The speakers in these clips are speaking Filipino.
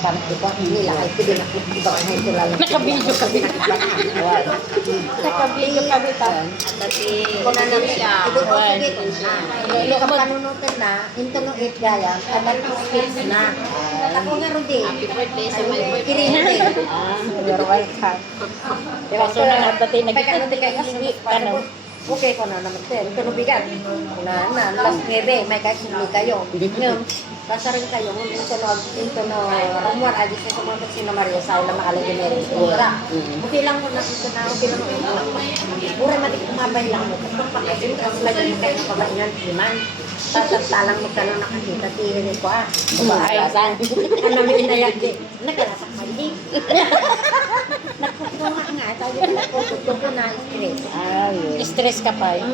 Parang ito, nila ay pwede na ibang ito lalo. Nakabidyo kami. Nakabidyo kami pa. At dati, Kung na namin siya. ito ko sige na. Kapag panunutin na, into no it gaya, at that is fixed na. Ako nga Rudy. Happy birthday sa my boyfriend. Kirinti. You're welcome. Diba, so na dati nag-ano. Okay ko na naman din. Tunubigan. Na, last nebe, may kasunod kayo. Ngayon, kasarin kayo, ito no, rumor, agis na sumunod si Maria sa ilang makalang generis. Okay lang mo na ito na, okay lang mo. Pura matik kumabay lang mo. Kung pakasin, kasi lagi mo kayo kabayan, iman. Talang mo ka lang nakakita, tihirin ko Bahasan. Ano namin inayak di. Nagkalasak mali. Nagkutunga nga, sabi ko nagkutunga na stress. Stress ka pa eh.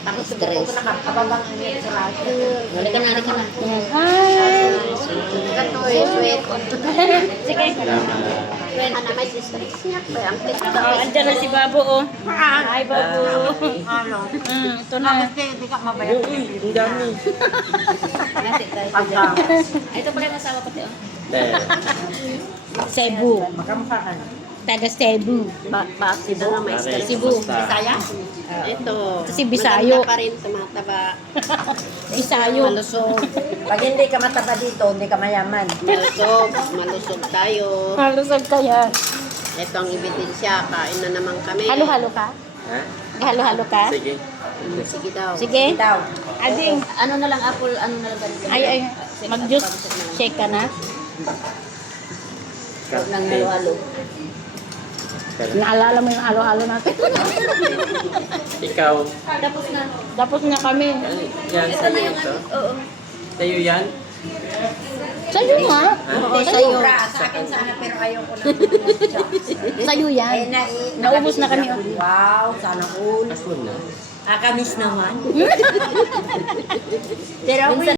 Tapos stress. Ako nakakababang niya sa radyo. Halika na. Hi! Katoy, sweet. Sige. Ano, may stress niya pa. Ang tita Oh, andyan na si Babo oh. Hi Babo. Ano? Ito na. Hindi ka mabayang. Ang dami. Ito pala yung asawa ko, Teo. Cebu. Makamukha ka na. Taga Cebu. Bakit na may stress? Cebu. Bisaya? Ito. Kasi Bisayo. Maganda pa rin tumataba. Isayo. Malusog. Pag hindi ka mataba dito, hindi ka mayaman. Malusog tayo. Halusog ka yan. Ito ang ebidensya. Kain na naman kami. Halo-halo ka? Ha? Halo-halo ka? Sige. Sige daw. Sige. Daw. Ading. Ano na lang, apple, ano na lang ganito. Ay. Mag-juice. Shake ka na. Huwag nang halo-halo. Naalala mo yung halo-halo natin. Ikaw. Tapos na. Tapos na kami. Yan, sa'yo ito. Oo. Sa'yo yan? Sa'yo nga. Oo, sa'yo. Sa akin sana, pero ayaw ko lang. Sa'yo yan. Naubos na kami. Wow, sana all. Ako na. Kakamis naman. Pero ako